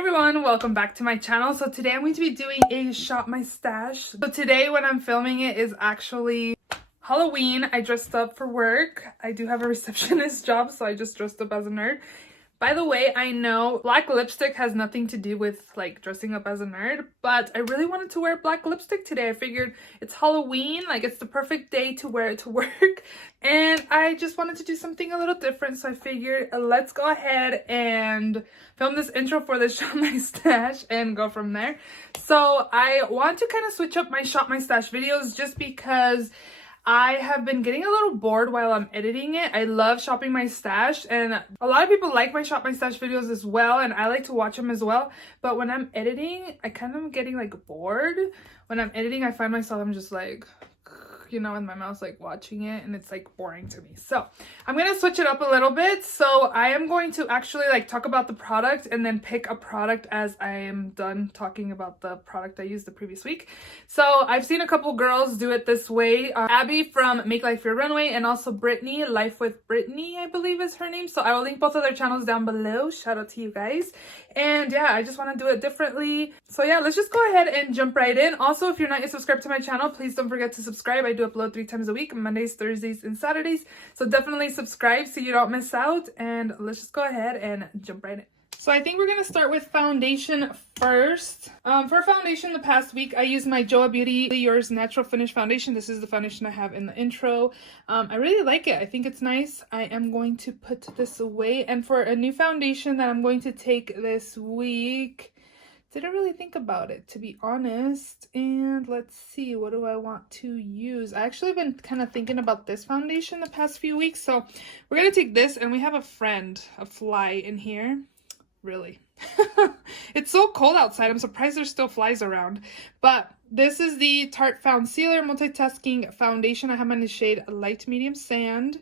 everyone, welcome back to my channel. So today I'm going to be doing a shop my stash. So today when I'm filming it is actually Halloween. I dressed up for work. I do have a receptionist job, so I just dressed up as a nerd. By the way, I know black lipstick has nothing to do with like dressing up as a nerd, but I really wanted to wear black lipstick today. I figured it's Halloween, like it's the perfect day to wear it to work, and I just wanted to do something a little different, so I figured let's go ahead and film this intro for the Shop My Stash and go from there. So I want to kind of switch up my Shop My Stash videos just because I have been getting a little bored while I'm editing it. I love shopping my stash, and a lot of people like my shop my stash videos as well, and I like to watch them as well. But when I'm editing, I kind of getting like bored. When I'm editing, I find myself, I'm just like, you know, in my mouth like watching it, and it's like boring to me. So I'm gonna switch it up a little bit. So I am going to actually like talk about the product and then pick a product as I am done talking about the product I used the previous week. So I've seen a couple girls do it this way. Abby from Make Life Your Runway, and also Brittany, Life with Brittany, I believe is her name. So I will link both of their channels down below. Shout out to you guys. And yeah, I just want to do it differently. So yeah, let's just go ahead and jump right in. Also, if you're not yet subscribed to my channel, please don't forget to subscribe. I do upload 3 times a week, Mondays, Thursdays, and Saturdays. So definitely subscribe so you don't miss out. And let's just go ahead and jump right in. So I think we're going to start with foundation first. For foundation, the past week, I used my Joa Beauty Yours Natural Finish Foundation. This is the foundation I have in the intro. I really like it. I think it's nice. I am going to put this away. And for a new foundation that I'm going to take this week, didn't really think about it, to be honest. And let's see, what do I want to use? I actually been kind of thinking about this foundation the past few weeks. So we're going to take this, and we have a friend, a fly in here. Really. It's so cold outside. I'm surprised there's still flies around. But this is the Tarte Concealer Multitasking Foundation. I have in the shade Light Medium Sand.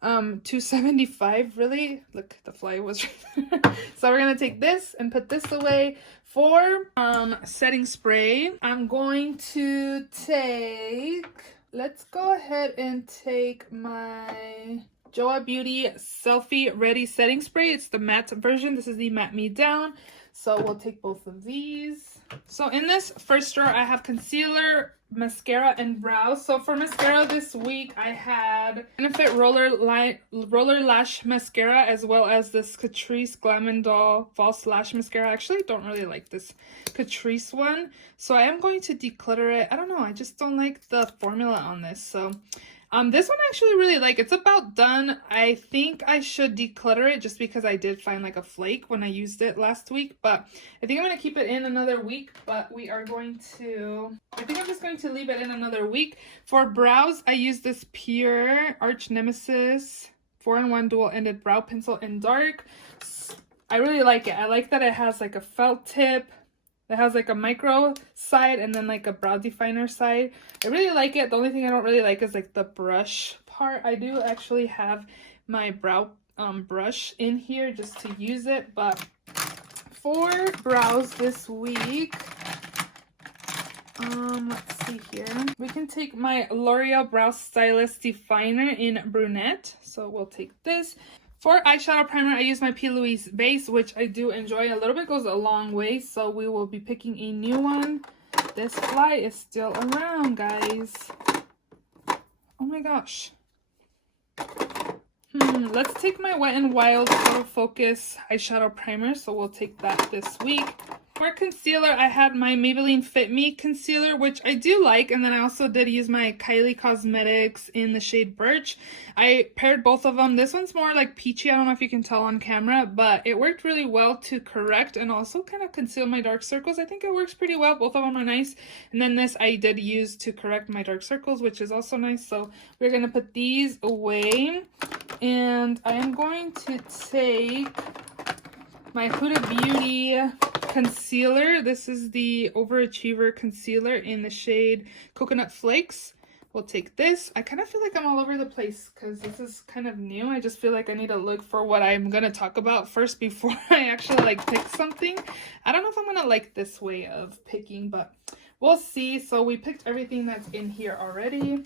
275. Really? Look, the fly was right there. So we're gonna take this and put this away. For setting spray, I'm going to take, let's go ahead and take my Joa Beauty Selfie Ready Setting Spray. It's the matte version. This is the Matte Me Down. So we'll take both of these. So in this first drawer, I have concealer, mascara, and brows. So for mascara this week, I had Benefit Roller Lash Mascara, as well as this Catrice Glam & Doll False Lash Mascara. I actually don't really like this Catrice one, so I am going to declutter it. I don't know, I just don't like the formula on this. So this one I actually really like. It's about done. I think I should declutter it just because I did find like a flake when I used it last week, but I think I'm going to keep it in another week, but we are going to, I think I'm just going to leave it in another week. For brows, I use this Pure Arch Nemesis 4-in-1 dual-ended brow pencil in dark. I really like it. I like that it has like a felt tip. It has like a micro side and then like a brow definer side. I really like it. The only thing I don't really like is like the brush part. I do actually have my brow brush in here just to use it. But for brows this week, let's see here. We can take my L'Oreal Brow Stylist Definer in brunette. So we'll take this. For eyeshadow primer, I use my P. Louise base, which I do enjoy. A little bit goes a long way, so we will be picking a new one. This fly is still around, guys. Oh my gosh. Let's take my Wet n Wild Photo Focus eyeshadow primer, so we'll take that this week. For concealer, I had my Maybelline Fit Me concealer, which I do like, and then I also did use my Kylie Cosmetics in the shade Birch. I paired both of them. This one's more like peachy. I don't know if you can tell on camera, but it worked really well to correct and also kind of conceal my dark circles. I think it works pretty well. Both of them are nice. And then this I did use to correct my dark circles, which is also nice. So we're going to put these away. And I am going to take my Huda Beauty concealer. This is the Overachiever concealer in the shade Coconut Flakes. We'll take this. I kind of feel like I'm all over the place because this is kind of new. I just feel like I need to look for what I'm going to talk about first before I actually like pick something. I don't know if I'm going to like this way of picking, but we'll see. So we picked everything that's in here already.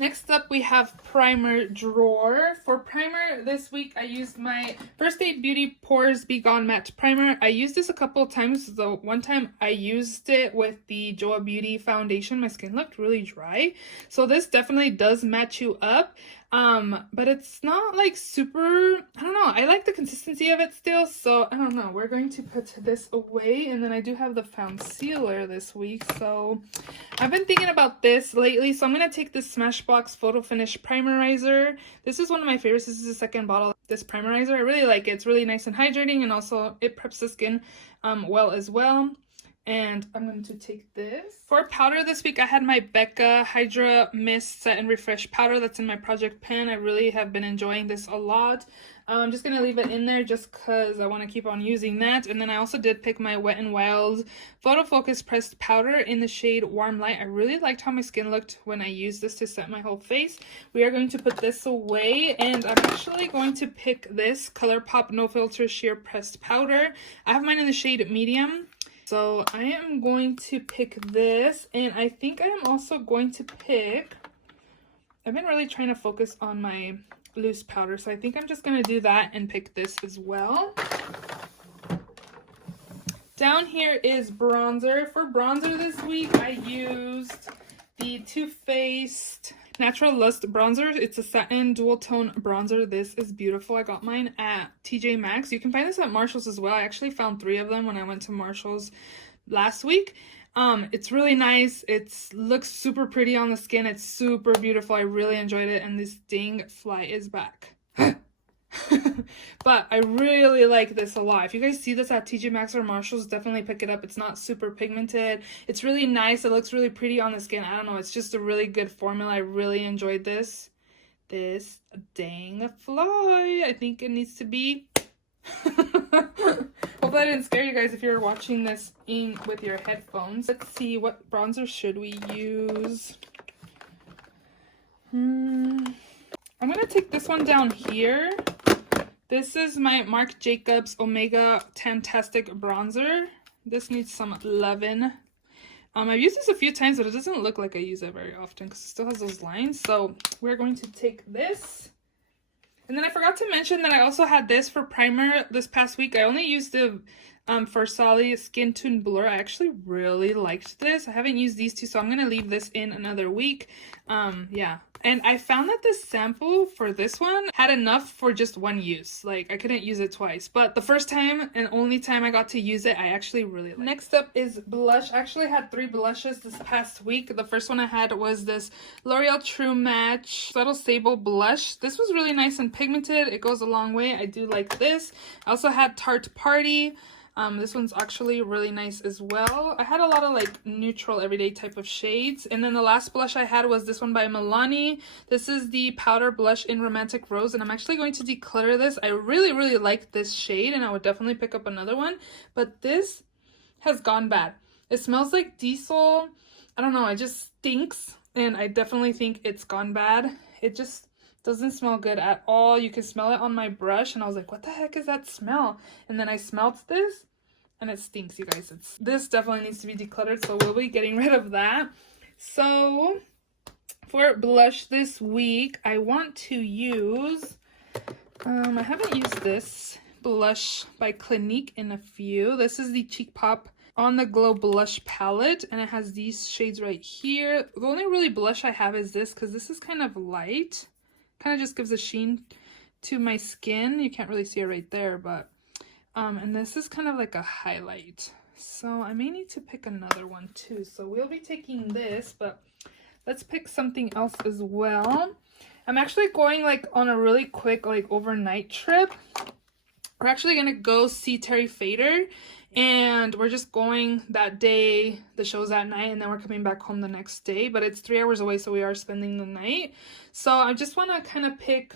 Next up, we have primer drawer. For primer this week, I used my First Aid Beauty Pores Be Gone Matte Primer. I used this a couple of times. The one time I used it with the Joa Beauty foundation, my skin looked really dry. So this definitely does match you up. But it's not like super, I don't know, I like the consistency of it still, so I don't know, we're going to put this away. And then I do have the concealer this week, so I've been thinking about this lately, so I'm going to take this Smashbox Photo Finish Primerizer. This is one of my favorites. This is the second bottle of this primerizer. I really like it. It's really nice and hydrating, and also it preps the skin well as well. And I'm going to take this. For powder this week, I had my Becca Hydra Mist Set and Refresh powder that's in my project pen. I really have been enjoying this a lot. I'm just going to leave it in there just because I want to keep on using that. And then I also did pick my Wet n Wild Photo Focus Pressed Powder in the shade Warm Light. I really liked how my skin looked when I used this to set my whole face. We are going to put this away, and I'm actually going to pick this ColourPop No Filter Sheer Pressed Powder. I have mine in the shade Medium. So I am going to pick this, and I think I am also going to pick, I've been really trying to focus on my loose powder, so I think I'm just going to do that and pick this as well. Down here is bronzer. For bronzer this week, I used the Too Faced Natural Lust bronzer. It's a satin dual tone bronzer. This is beautiful. I got mine at TJ Maxx. You can find this at Marshall's as well. I actually found 3 of them when I went to Marshall's last week. It's really nice. It looks super pretty on the skin. It's super beautiful. I really enjoyed it, and this dang fly is back. But I really like this a lot. If you guys see this at TJ Maxx or Marshall's, definitely pick it up. It's not super pigmented. It's really nice. It looks really pretty on the skin. I don't know. It's just a really good formula. I really enjoyed this. This dang fly. I think it needs to be. Hopefully I didn't scare you guys if you're watching this with your headphones. Let's see, what bronzer should we use? I'm going to take this one down here. This is my Marc Jacobs Omega Tantastic Bronzer. This needs some lovin'. I've used this a few times, but it doesn't look like I use it very often because it still has those lines. So we're going to take this. And then I forgot to mention that I also had this for primer this past week. I only used the Versali Skin Tune Blur. I actually really liked this. I haven't used these two, so I'm going to leave this in another week. Yeah. And I found that the sample for this one had enough for just one use. Like, I couldn't use it twice. But the first time and only time I got to use it, I actually really liked it. Next up is blush. I actually had 3 blushes this past week. The first one I had was this L'Oreal True Match Subtle Sable Blush. This was really nice and pigmented. It goes a long way. I do like this. I also had Tarte Party. This one's actually really nice as well. I had a lot of like neutral everyday type of shades. And then the last blush I had was this one by Milani. This is the Powder Blush in Romantic Rose, and I'm actually going to declutter this. I really like this shade, and I would definitely pick up another one. But this has gone bad. It smells like diesel. I don't know, it just stinks, and I definitely think it's gone bad. It just doesn't smell good at all. You can smell it on my brush, and I was like, what the heck is that smell? And then I smelled this, and it stinks, you guys. This definitely needs to be decluttered, so we'll be getting rid of that. So for blush this week, I want to use, I haven't used this blush by Clinique in a few. This is the Cheek Pop On the Glow blush palette, and it has these shades right here. The only really blush I have is this, because this is kind of light. Kind of just gives a sheen to my skin. You can't really see it right there, but and this is kind of like a highlight, so I may need to pick another one too. So we'll be taking this, but let's pick something else as well. I'm actually going like on a really quick like overnight trip. We're actually gonna go see Terry Fader, and we're just going that day. The show's at night, and then we're coming back home the next day, but it's 3 hours away, so we are spending the night. So I just want to kind of pick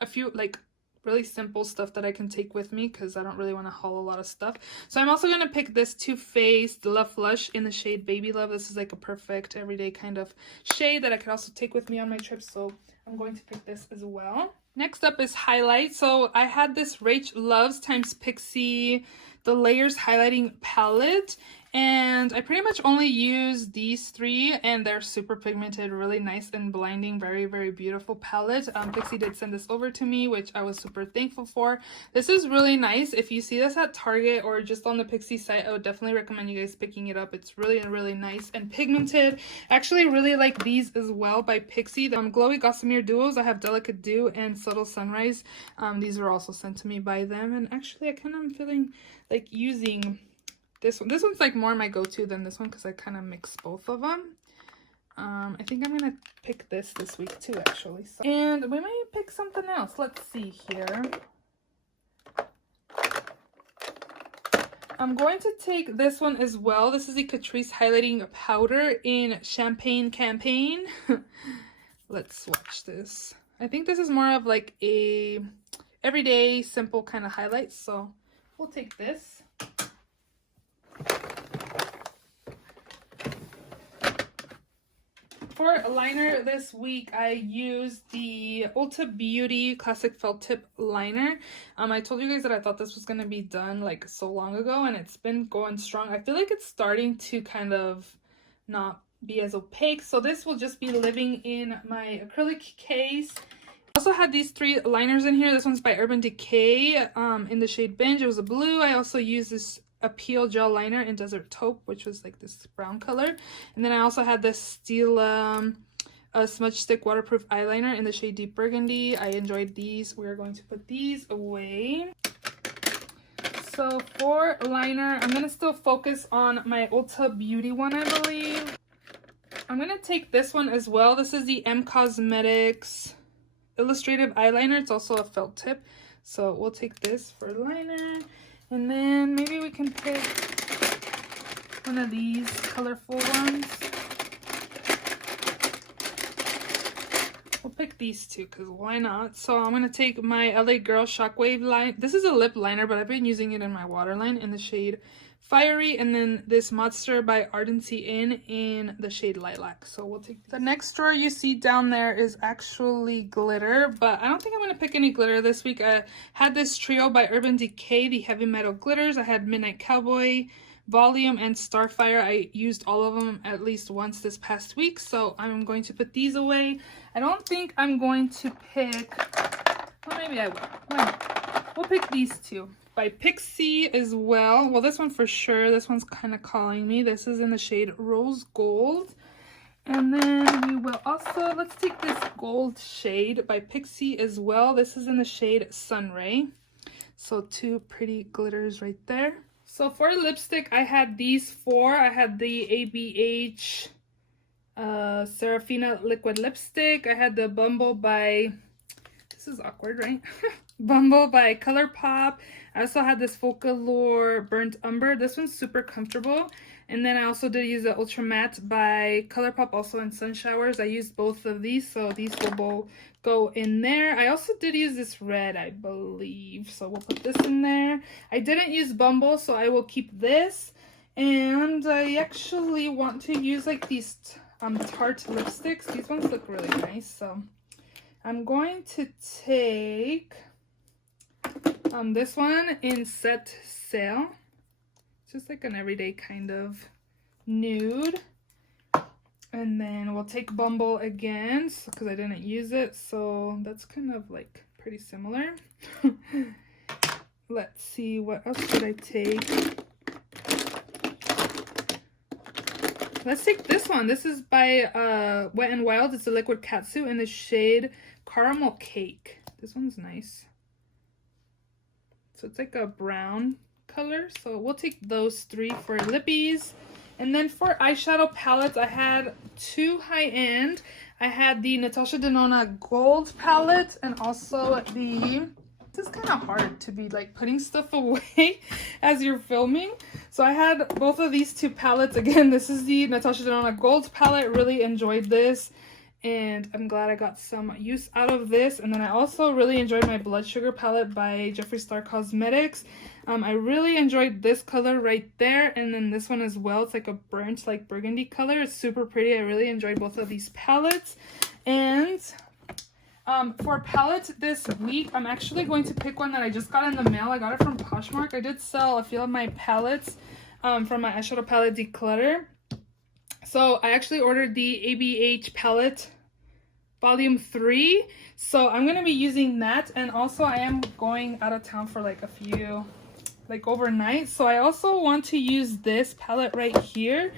a few like really simple stuff that I can take with me, because I don't really want to haul a lot of stuff. So I'm also going to pick this Too Faced Love Flush in the shade Baby Love. This is like a perfect everyday kind of shade that I could also take with me on my trip, so I'm going to pick this as well. Next up is highlight. So I had this Rach Loves times Pixie The Layers highlighting palette, And I pretty much only use these three, and they're super pigmented, really nice and blinding, very, very beautiful palette. Pixie did send this over to me, which I was super thankful for. This is really nice. If you see this at Target or just on the Pixie site, I would definitely recommend you guys picking it up. It's really, really nice and pigmented. I actually really like these as well by Pixie. The Glowy Gossamer Duos, I have Delicate Dew and Subtle Sunrise. These were also sent to me by them, and actually I kind of am feeling like using this one. This one's like more my go-to than this one because I kind of mix both of them. I think I'm gonna pick this week too, actually. So, and we might pick something else. Let's see here. I'm going to take this one as well. This is the Catrice Highlighting Powder in Champagne Campaign. Let's swatch this. I think this is more of like a everyday simple kind of highlight, so we'll take this. For a liner this week, I used the Ulta Beauty Classic Felt Tip Liner. I told you guys that I thought this was going to be done like so long ago, and it's been going strong. I feel like it's starting to kind of not be as opaque, so this will just be living in my acrylic case. I also had these three liners in here. This one's by Urban Decay in the shade Binge. It was a blue. I also used this Appeal Gel Liner in Desert Taupe, which was like this brown color. And then I also had this Stila Smudge Stick Waterproof Eyeliner in the shade Deep Burgundy. I enjoyed these. We're going to put these away. So for liner, I'm going to still focus on my Ulta Beauty one, I believe. I'm going to take this one as well. This is the M Cosmetics Illustrative Eyeliner. It's also a felt tip. So we'll take this for liner. And then maybe we can pick one of these colorful ones. We'll pick these two because why not? So I'm going to take my LA Girl Shockwave line. This is a lip liner, but I've been using it in my waterline in the shade Fiery. And then this Monster by Ardency in the shade Lilac. So we'll take the next drawer you see down there is actually glitter, but I don't think I'm going to pick any glitter this week. I had this trio by Urban Decay, the Heavy Metal Glitters. I had Midnight Cowboy, Volume, and Starfire. I used all of them at least once this past week, so I'm going to put these away. I don't think I'm going to pick, well, maybe I will. We'll pick these two by Pixie as well. Well, this one for sure. This one's kind of calling me. This is in the shade Rose Gold. And then we will also, let's take this gold shade by Pixie as well. This is in the shade Sunray. So two pretty glitters right there. So for lipstick, I had these four. I had the ABH Serafina Liquid Lipstick. I had the Bumble by, this is awkward, right? Bumble by ColourPop. I also had this Folklore Burnt Umber. This one's super comfortable. And then I also did use the Ultra Matte by ColourPop, also in Sun Showers. I used both of these, so these will both go in there. I also did use this red, I believe, so we'll put this in there. I didn't use Bumble, so I will keep this. And I actually want to use like these Tarte lipsticks. These ones look really nice, so I'm going to take this one in Set Sail. It's just like an everyday kind of nude. And then we'll take Bumble again because I didn't use it, so that's kind of like pretty similar. Let's see, what else should I take? Let's take this one. This is by Wet n Wild. It's a liquid catsuit in the shade Caramel Cake. This one's nice. So it's like a brown color. So we'll take those three for lippies. And then for eyeshadow palettes, I had two high-end. I had the Natasha Denona Gold palette and also the... This is kind of hard to be like putting stuff away as you're filming. So I had both of these two palettes. Again, this is the Natasha Denona Gold palette. Really enjoyed this. And I'm glad I got some use out of this. And then I also really enjoyed my Blood Sugar palette by Jeffree Star Cosmetics. I really enjoyed this color right there. And then this one as well. It's like a burnt, like burgundy color. It's super pretty. I really enjoyed both of these palettes. And for palettes this week, I'm actually going to pick one that I just got in the mail. I got it from Poshmark. I did sell a few of my palettes from my eyeshadow palette Declutter. So I actually ordered the ABH palette volume 3, so I'm gonna be using that. And also I am going out of town for like a few, like overnight, so I also want to use this palette right here.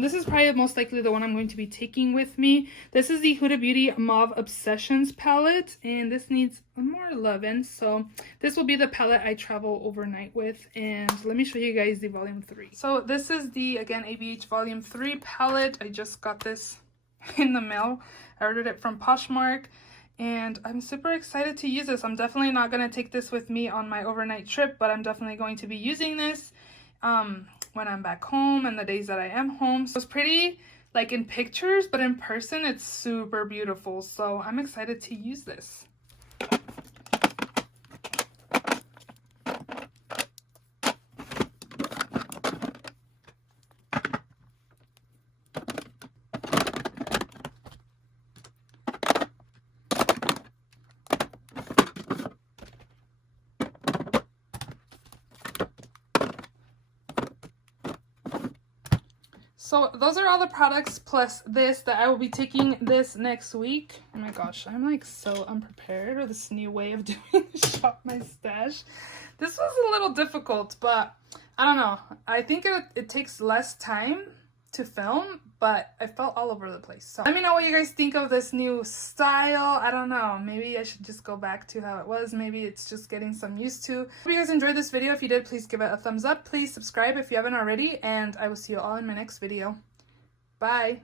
This is probably most likely the one I'm going to be taking with me. This is the Huda Beauty Mauve Obsessions palette, and this needs more loving, so this will be the palette I travel overnight with. And let me show you guys the volume 3. So this is the, again, ABH volume 3 palette. I just got this in the mail. I ordered it from Poshmark, and I'm super excited to use this. I'm definitely not going to take this with me on my overnight trip, but I'm definitely going to be using this when I'm back home and the days that I am home. So it's pretty like in pictures, but in person it's super beautiful. So I'm excited to use this. So those are all the products plus this that I will be taking this next week. Oh my gosh, I'm like so unprepared with this new way of doing Shop My Stash. This was a little difficult, but I don't know. I think it takes less time to film, but I felt all over the place. So let me know what you guys think of this new style. I don't know. Maybe I should just go back to how it was. Maybe it's just getting some used to. Hope you guys enjoyed this video. If you did, please give it a thumbs up. Please subscribe if you haven't already, and I will see you all in my next video. Bye.